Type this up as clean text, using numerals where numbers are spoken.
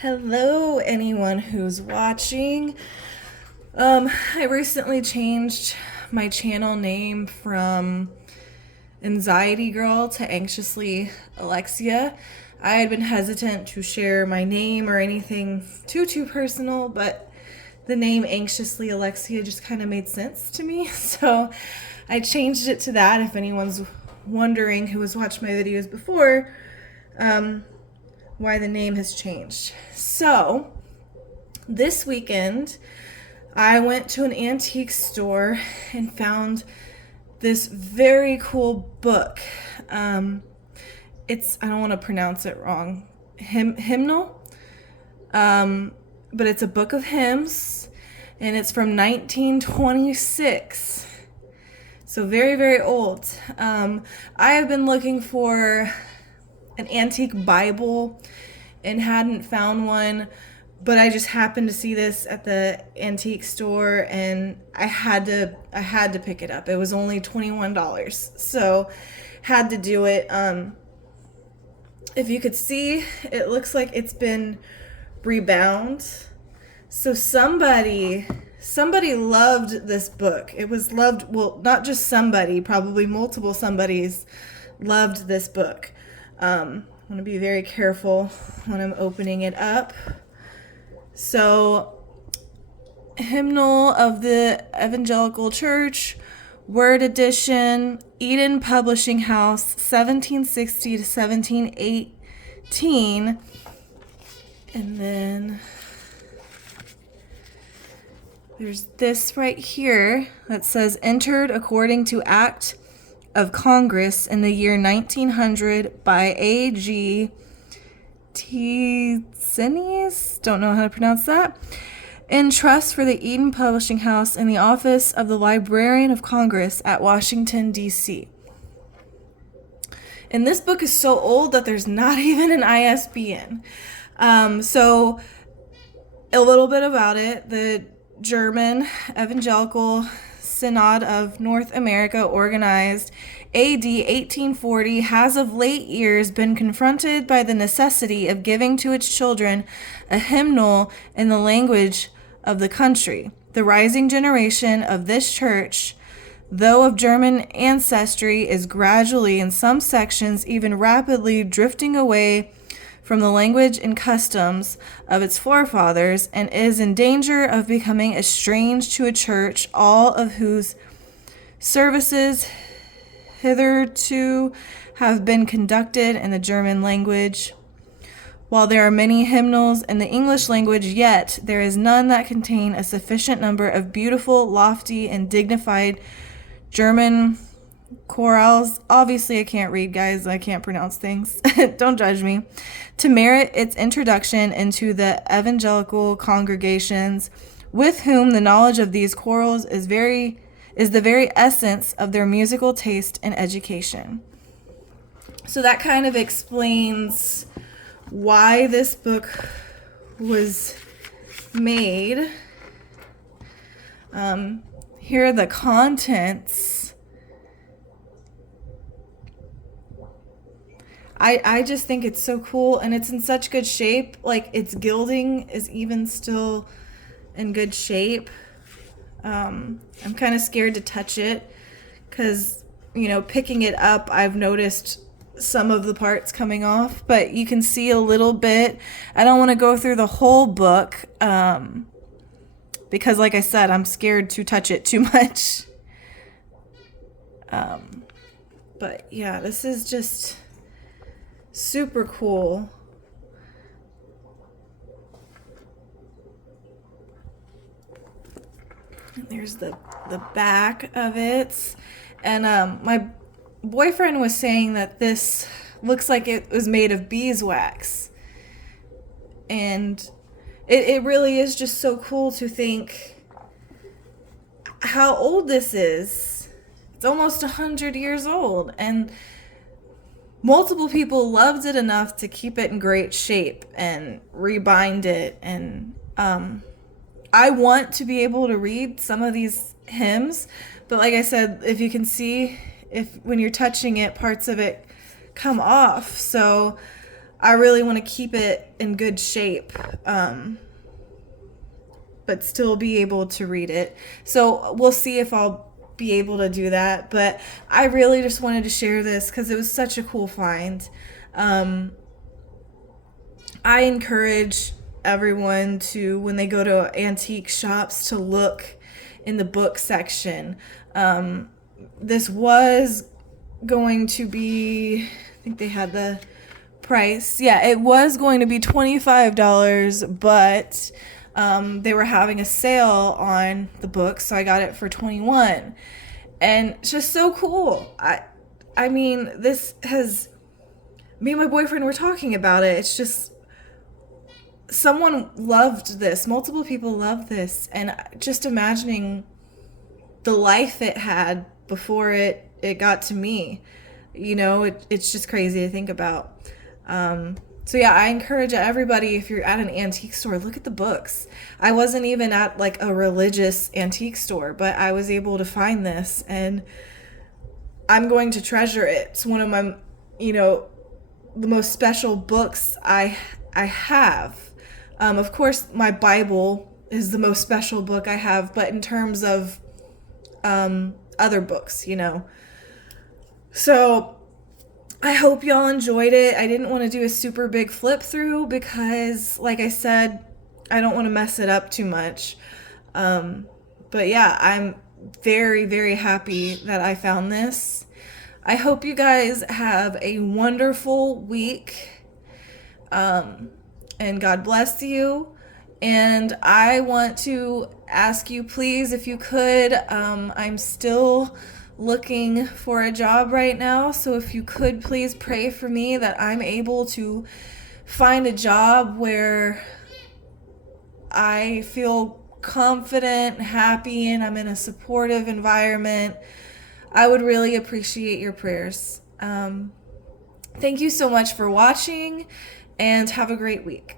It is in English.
Hello, anyone who's watching. I recently changed my channel name from Anxiety Girl to Anxiously Alexia. I had been hesitant to share my name or anything too personal, but the name Anxiously Alexia just kind of made sense to me. So I changed it to that. If anyone's wondering who has watched my videos before, why the name has changed. So this weekend I went to an antique store and found this very cool book. I don't want to pronounce it wrong. Hymnal. But it's a book of hymns, and it's from 1926. So very, very old. I have been looking for an antique Bible and hadn't found one, but I just happened to see this at the antique store and I had to pick it up. It was only $21, so had to do it. If you could see, it looks like it's been rebound. So somebody loved this book. It was loved, well, not just somebody, probably multiple somebodies loved this book. I'm going to be very careful when I'm opening it up. So, Hymnal of the Evangelical Church, Word Edition, Eden Publishing House, 1760 to 1718. And then there's this right here that says, entered according to Act of Congress in the year 1900 by A.G. Tsenies, don't know how to pronounce that, in trust for the Eden Publishing House in the office of the Librarian of Congress at Washington, D.C. And this book is so old that there's not even an ISBN. So a little bit about it. The German Evangelical Synod of North America, organized AD 1840, has of late years been confronted by the necessity of giving to its children a hymnal in the language of the country. The rising generation of this church, though of German ancestry, is gradually, in some sections, even rapidly drifting away from the language and customs of its forefathers, and is in danger of becoming estranged to a church, all of whose services hitherto have been conducted in the German language. While there are many hymnals in the English language, yet there is none that contain a sufficient number of beautiful, lofty, and dignified German chorales. Obviously, I can't read, guys. I can't pronounce things. Don't judge me. To merit its introduction into the evangelical congregations, with whom the knowledge of these chorales is the very essence of their musical taste and education. So that kind of explains why this book was made. Here are the contents. I just think it's so cool, and it's in such good shape. Like, its gilding is even still in good shape. I'm kind of scared to touch it because, picking it up, I've noticed some of the parts coming off, but you can see a little bit. I don't want to go through the whole book because, like I said, I'm scared to touch it too much. But yeah, this is just super cool. And there's the back of it. And my boyfriend was saying that this looks like it was made of beeswax. And it really is just so cool to think how old this is. It's almost 100 years old. And multiple people loved it enough to keep it in great shape and rebind it. And I want to be able to read some of these hymns, but like I said, if you can see, when you're touching it, parts of it come off. So I really want to keep it in good shape, but still be able to read it. So we'll see if I'll be able to do that. But I really just wanted to share this because it was such a cool find. I encourage everyone to, when they go to antique shops, to look in the book section. This was going to be, I think they had the price. Yeah, it was going to be $25, but they were having a sale on the book, so I got it for $21. And it's just so cool. I mean, this has, me and my boyfriend were talking about it. It's just, someone loved this. Multiple people loved this. And just imagining the life it had before it got to me. You know, it's just crazy to think about. So yeah, I encourage everybody, if you're at an antique store, look at the books. I wasn't even at like a religious antique store, but I was able to find this, and I'm going to treasure it. It's one of my, the most special books I have. Of course, my Bible is the most special book I have, but in terms of other books, So I hope y'all enjoyed it. I didn't want to do a super big flip through because, like I said, I don't want to mess it up too much. But yeah, I'm very, very happy that I found this. I hope you guys have a wonderful week. And God bless you. And I want to ask you, please, if you could, I'm still looking for a job right now, so if you could please pray for me that I'm able to find a job where I feel confident, happy, and I'm in a supportive environment. I would really appreciate your prayers. Thank you so much for watching, and have a great week.